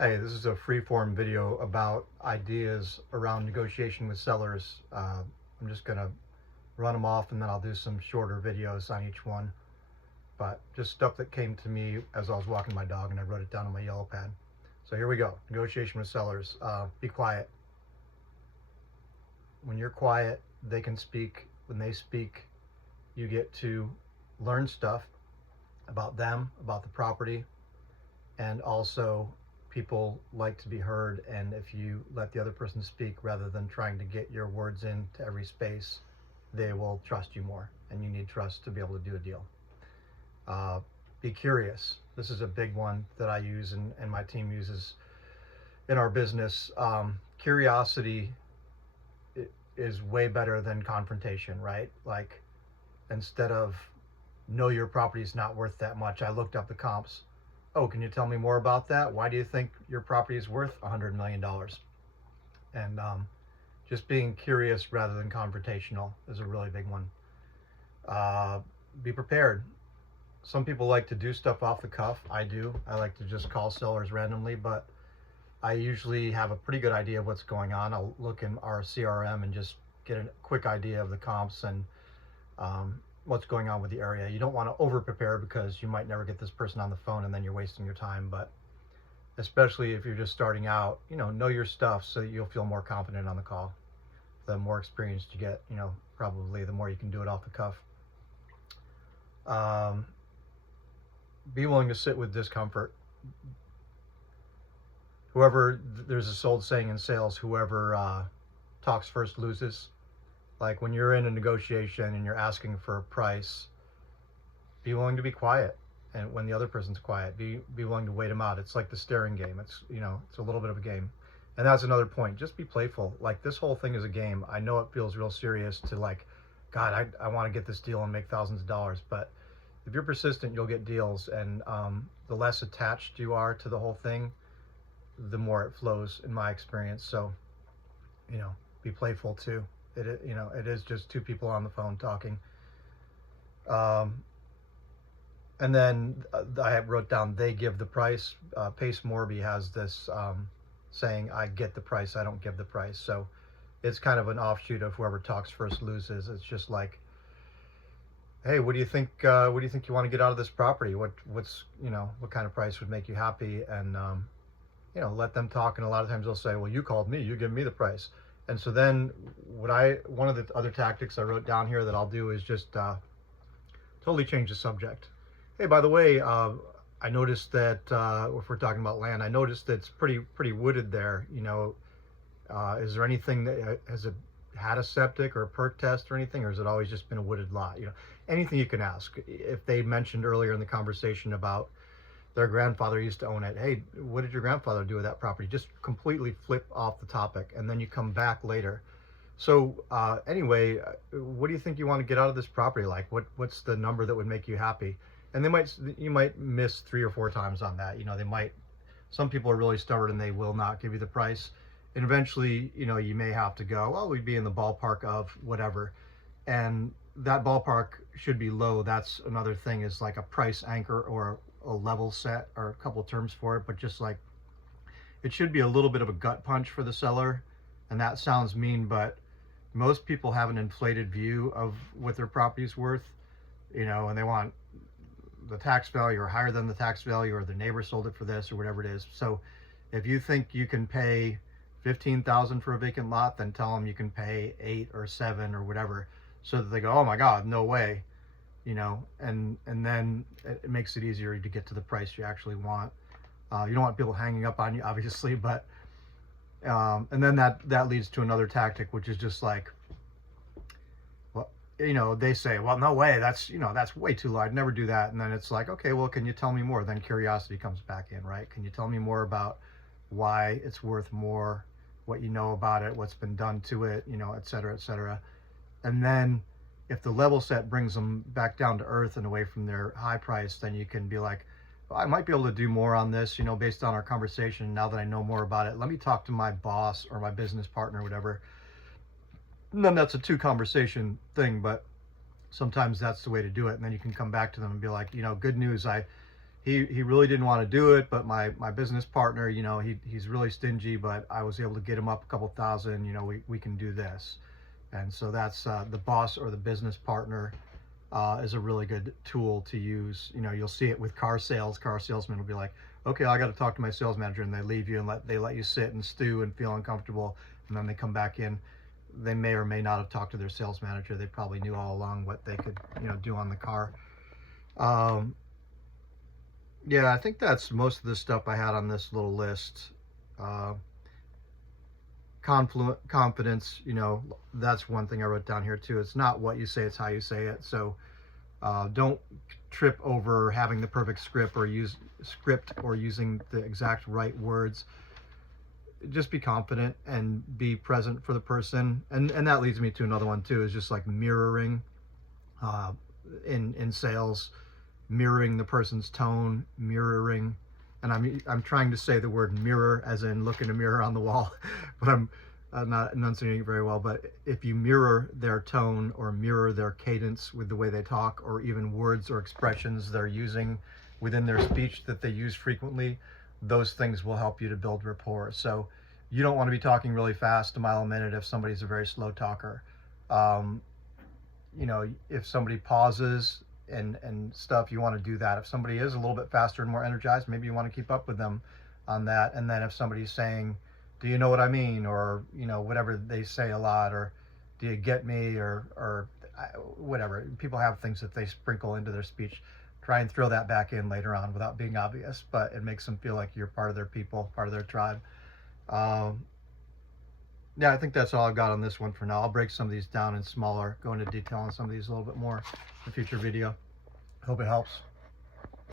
Hey, this is a free-form video about ideas around negotiation with sellers. I'm just going to run them off and then I'll do some shorter videos on each one. But just stuff that came to me as I was walking my dog and I wrote it down on my yellow pad. So here we go. Negotiation with sellers. Be quiet. When you're quiet, they can speak. When they speak, you get to learn stuff about them, about the property, and also people like to be heard, and if you let the other person speak rather than trying to get your words into every space, they will trust you more, and you need trust to be able to do a deal. Be curious. This is a big one that I use and my team uses in our business. Curiosity is way better than confrontation, right? Like, instead of no, your property is not worth that much, I looked up the comps. Oh, can you tell me more about that? Why do you think your property is worth $100 million? And just being curious rather than confrontational is a really big one. Be prepared. Some people like to do stuff off the cuff. I do. I like to just call sellers randomly, but I usually have a pretty good idea of what's going on. I'll look in our CRM and just get a quick idea of the comps and what's going on with the area. You don't want to over prepare because you might never get this person on the phone and then you're wasting your time. But especially if you're just starting out, know your stuff so that you'll feel more confident on the call. The more experience you get, probably the more you can do it off the cuff. Be willing to sit with discomfort. There's this old saying in sales, whoever talks first loses. Like, when you're in a negotiation and you're asking for a price, be willing to be quiet. And when the other person's quiet, be willing to wait them out. It's like the staring game. It's a little bit of a game. And that's another point. Just be playful. Like, this whole thing is a game. I know it feels real serious to, like, God, I want to get this deal and make thousands of dollars. But if you're persistent, you'll get deals. And the less attached you are to the whole thing, the more it flows, in my experience. So, be playful too. It is just two people on the phone talking. And then I wrote down, they give the price. Pace Morby has this saying, I get the price, I don't give the price. So it's kind of an offshoot of whoever talks first loses. It's just like, hey, what do you think you want to get out of this property? What kind of price would make you happy? And let them talk. And a lot of times they'll say, well, you called me, you give me the price. And so then one of the other tactics I wrote down here that I'll do is just totally change the subject. Hey, by the way, I noticed that if we're talking about land, I noticed that it's pretty wooded there. Is there anything that has it had a septic or a perk test or anything, or has it always just been a wooded lot? Anything you can ask. If they mentioned earlier in the conversation about their grandfather used to own it, hey, what did your grandfather do with that property? Just completely flip off the topic, and then you come back later. So anyway, what do you think you want to get out of this property? Like, what's the number that would make you happy? And you might miss 3 or 4 times on that. Some people are really stubborn and they will not give you the price. And eventually, you may have to go, well, we'd be in the ballpark of whatever. And that ballpark should be low. That's another thing, is like a price anchor or a level set, or a couple of terms for it, but just like, it should be a little bit of a gut punch for the seller. And that sounds mean, but most people have an inflated view of what their property's worth, and they want the tax value or higher than the tax value, or the neighbor sold it for this, or whatever it is. So if you think you can pay $15,000 for a vacant lot, then tell them you can pay 8 or 7 or whatever, so that they go, oh my God, no way. And then it makes it easier to get to the price you actually want. You don't want people hanging up on you, obviously, but and then that leads to another tactic, which is just like, well, they say, well, no way, that's way too low, I'd never do that. And then it's like, okay, well, can you tell me more? Then curiosity comes back in, right? Can you tell me more about why it's worth more, what you know about it, what's been done to it, et cetera, et cetera. And then if the level set brings them back down to earth and away from their high price, then you can be like, well, I might be able to do more on this, based on our conversation. Now that I know more about it, let me talk to my boss or my business partner, or whatever. And then that's a 2 conversation thing, but sometimes that's the way to do it. And then you can come back to them and be like, good news, I he really didn't want to do it, but my business partner, you know, he's really stingy, but I was able to get him up a couple thousand. You know, we can do this. And so that's the boss or the business partner is a really good tool to use. You know, you'll see it with car sales. Car salesmen will be like, okay, I got to talk to my sales manager, and they leave you and they let you sit and stew and feel uncomfortable, and then they come back in. They may or may not have talked to their sales manager. They probably knew all along what they could, you know, do on the car. Yeah, I think that's most of the stuff I had on this little list. Uh, Confidence, you know, that's one thing I wrote down here too. It's not what you say, it's how you say it. So don't trip over having the perfect script or using the exact right words. Just be confident and be present for the person. And that leads me to another one too, is just like mirroring in sales, mirroring the person's tone, mirroring. And I'm trying to say the word mirror as in look in a mirror on the wall, but I'm not enunciating it very well. But if you mirror their tone or mirror their cadence with the way they talk, or even words or expressions they're using within their speech that they use frequently, those things will help you to build rapport. So you don't want to be talking really fast, a mile a minute, if somebody's a very slow talker. You know, if somebody pauses and stuff, you want to do that. If somebody is a little bit faster and more energized, maybe you want to keep up with them on that. And then if somebody's saying, do you know what I mean? Or, you know, whatever they say a lot, or do you get me? Or whatever. People have things that they sprinkle into their speech. Try and throw that back in later on without being obvious, but it makes them feel like you're part of their people, part of their tribe. Yeah, I think that's all I've got on this one for now. I'll break some of these down in smaller, go into detail on some of these a little bit more in a future video. Hope it helps.